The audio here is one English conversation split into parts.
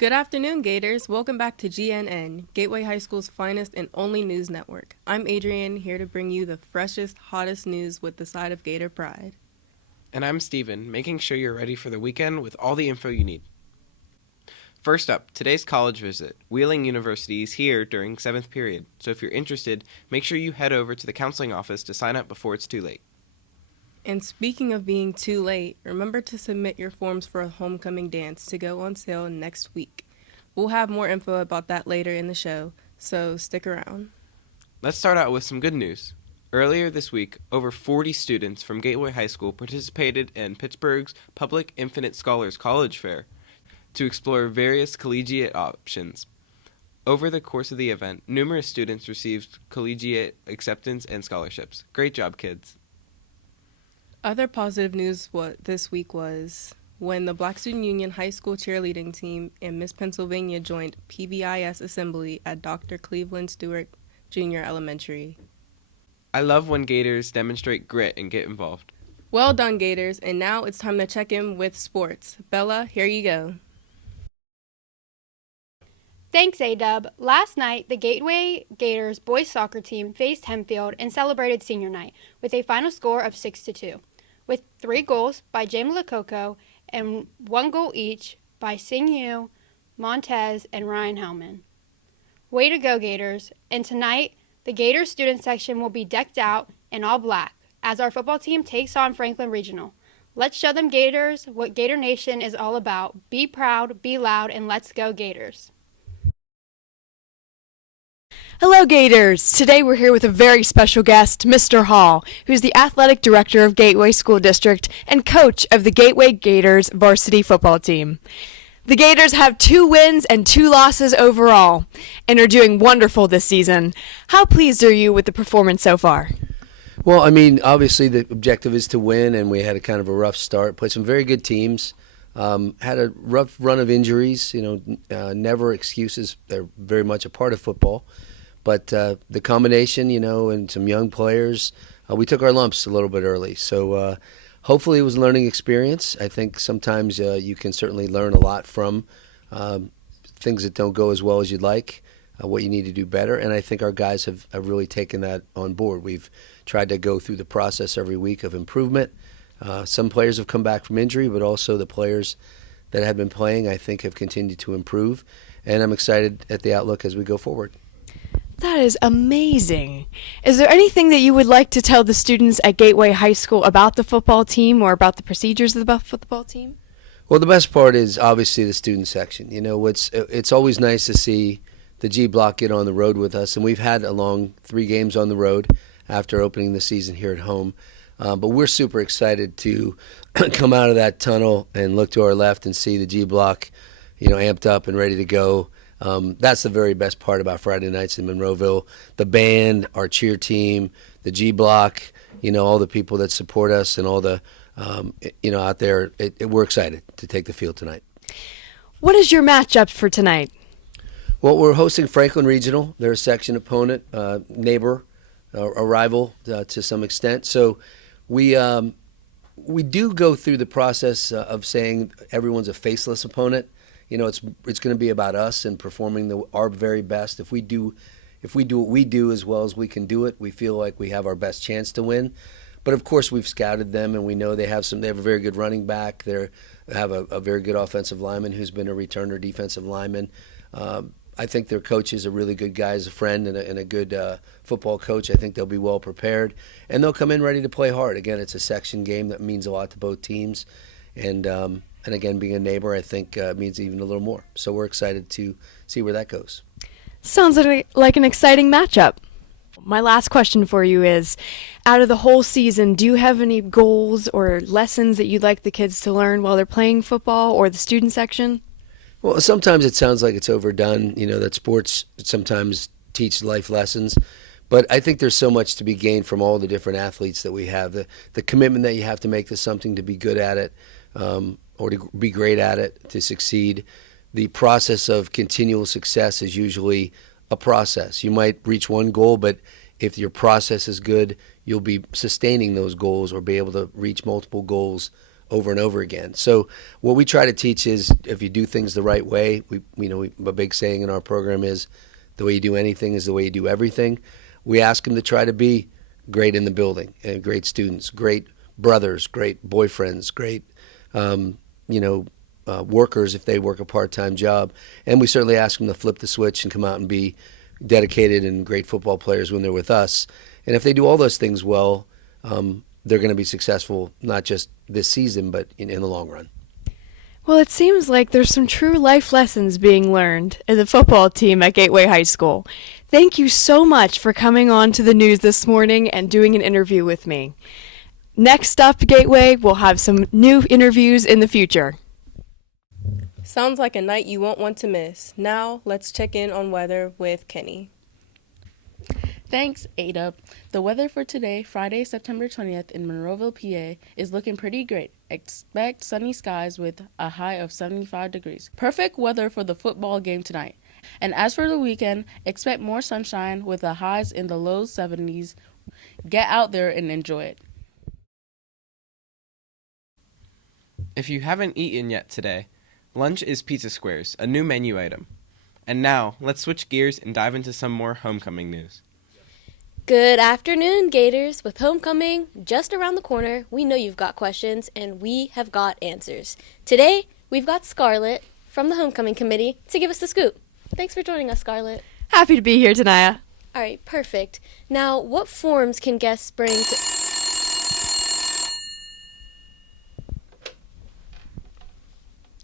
Good afternoon, Gators. Welcome back to GNN, Gateway High School's finest and only news network. I'm Adrienne, here to bring you the freshest, hottest news with the side of Gator pride. And I'm Steven, making sure you're ready for the weekend with all the info you need. First up, today's college visit. Wheeling University is here during 7th period, so if you're interested, make sure you head over to the counseling office to sign up before it's too late. And speaking of being too late, remember to submit your forms for a homecoming dance to go on sale next week. We'll have more info about that later in the show, so stick around. Let's start out with some good news. Earlier this week, over 40 students from Gateway High School participated in Pittsburgh's Public Infinite Scholars College Fair to explore various collegiate options. Over the course of the event, numerous students received collegiate acceptance and scholarships. Great job, kids. Other positive news this week was when the Black Student Union High School cheerleading team in Miss Pennsylvania joined PBIS Assembly at Dr. Cleveland Stewart Junior Elementary. I love when Gators demonstrate grit and get involved. Well done, Gators, and now it's time to check in with sports. Bella, here you go. Thanks, A-Dub. Last night, the Gateway Gators boys soccer team faced Hempfield and celebrated senior night with a final score of 6-2, with 3 goals by James Lococo and 1 goal each by Singhu, Montez, and Ryan Hellman. Way to go, Gators. And tonight, the Gators student section will be decked out in all black as our football team takes on Franklin Regional. Let's show them, Gators, what Gator Nation is all about. Be proud, be loud, and let's go, Gators. Hello, Gators! Today we're here with a very special guest, Mr. Hall, who's the athletic director of Gateway School District and coach of the Gateway Gators varsity football team. The Gators have 2 wins and 2 losses overall and are doing wonderful this season. How pleased are you with the performance so far? Well, I mean, obviously the objective is to win, and we had a kind of a rough start. Played some very good teams. Had a rough run of injuries. Never excuses. They're very much a part of football. But the combination, and some young players, we took our lumps a little bit early. So hopefully it was a learning experience. I think sometimes you can certainly learn a lot from things that don't go as well as you'd like, what you need to do better. And I think our guys have really taken that on board. We've tried to go through the process every week of improvement. Some players have come back from injury, but also the players that have been playing, I think, have continued to improve. And I'm excited at the outlook as we go forward. That is amazing. Is there anything that you would like to tell the students at Gateway High School about the football team or about the procedures of the football team? Well, the best part is obviously the student section. It's always nice to see the G Block get on the road with us, and we've had a long 3 games on the road after opening the season here at home. But we're super excited to come out of that tunnel and look to our left and see the G Block, amped up and ready to go. That's the very best part about Friday nights in Monroeville. The band, our cheer team, the G Block, all the people that support us and all the, out there. We're excited to take the field tonight. What is your matchup for tonight? Well, we're hosting Franklin Regional. They're a section opponent, neighbor, a rival to some extent. So we do go through the process of saying everyone's a faceless opponent. It's going to be about us and performing our very best. If we do what we do as well as we can do it, we feel like we have our best chance to win. But of course, we've scouted them, and we know they have a very good running back. They have a very good offensive lineman who's been a returner defensive lineman. I think their coach is a really good guy, as a friend and a good football coach. I think they'll be well prepared, and they'll come in ready to play hard. Again, it's a section game that means a lot to both teams, and again, being a neighbor, I think means even a little more. So we're excited to see where that goes. Sounds like an exciting matchup. My last question for you is, out of the whole season, do you have any goals or lessons that you'd like the kids to learn while they're playing football or the student section? Well, sometimes it sounds like it's overdone, that sports sometimes teach life lessons. But I think there's so much to be gained from all the different athletes that we have. The commitment that you have to make to something to be good at it, or to be great at it, to succeed. The process of continual success is usually a process. You might reach one goal, but if your process is good, you'll be sustaining those goals or be able to reach multiple goals over and over again. So what we try to teach is if you do things the right way, a big saying in our program is the way you do anything is the way you do everything. We ask them to try to be great in the building and great students, great brothers, great boyfriends, great, workers if they work a part-time job. And we certainly ask them to flip the switch and come out and be dedicated and great football players when they're with us. And if they do all those things well, they're going to be successful, not just this season, but in the long run. Well, it seems like there's some true life lessons being learned as a football team at Gateway High School. Thank you so much for coming on to the news this morning and doing an interview with me. Next up, Gateway, we'll have some new interviews in the future. Sounds like a night you won't want to miss. Now, let's check in on weather with Kenny. Thanks, Ada. The weather for today, Friday, September 20th in Monroeville, PA, is looking pretty great. Expect sunny skies with a high of 75 degrees. Perfect weather for the football game tonight. And as for the weekend, expect more sunshine with the highs in the low 70s. Get out there and enjoy it. If you haven't eaten yet today, lunch is pizza squares, a new menu item. And now, let's switch gears and dive into some more homecoming news. Good afternoon, Gators. With homecoming just around the corner, we know you've got questions, and we have got answers. Today, we've got Scarlett from the homecoming committee to give us the scoop. Thanks for joining us, Scarlett. Happy to be here, Tanaya. All right, perfect. Now, what forms can guests bring to...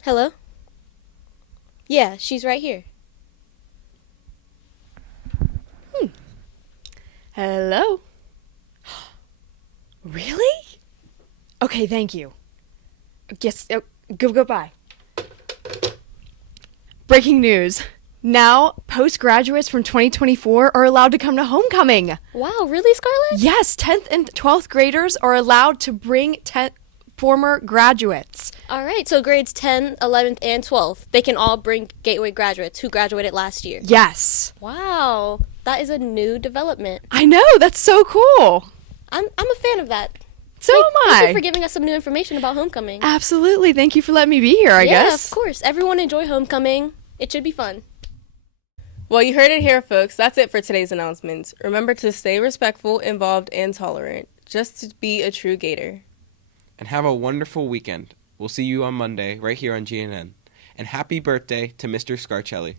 Hello? Yeah, she's right here. Hello? Really? Okay, thank you. Yes, goodbye. Breaking news. Now, postgraduates from 2024 are allowed to come to homecoming. Wow, really, Scarlett? Yes, 10th and 12th graders are allowed to bring former graduates. All right, so grades 10, 11th, and 12th, they can all bring Gateway graduates who graduated last year. Yes. Wow, that is a new development. I know, that's so cool. I'm a fan of that. So am I. Thank you for giving us some new information about homecoming. Absolutely. Thank you for letting me be here, I guess. Yeah, of course. Everyone enjoy homecoming. It should be fun. Well, you heard it here, folks. That's it for today's announcements. Remember to stay respectful, involved, and tolerant. Just to be a true Gator. And have a wonderful weekend. We'll see you on Monday right here on GNN. And happy birthday to Mr. Scarcelli.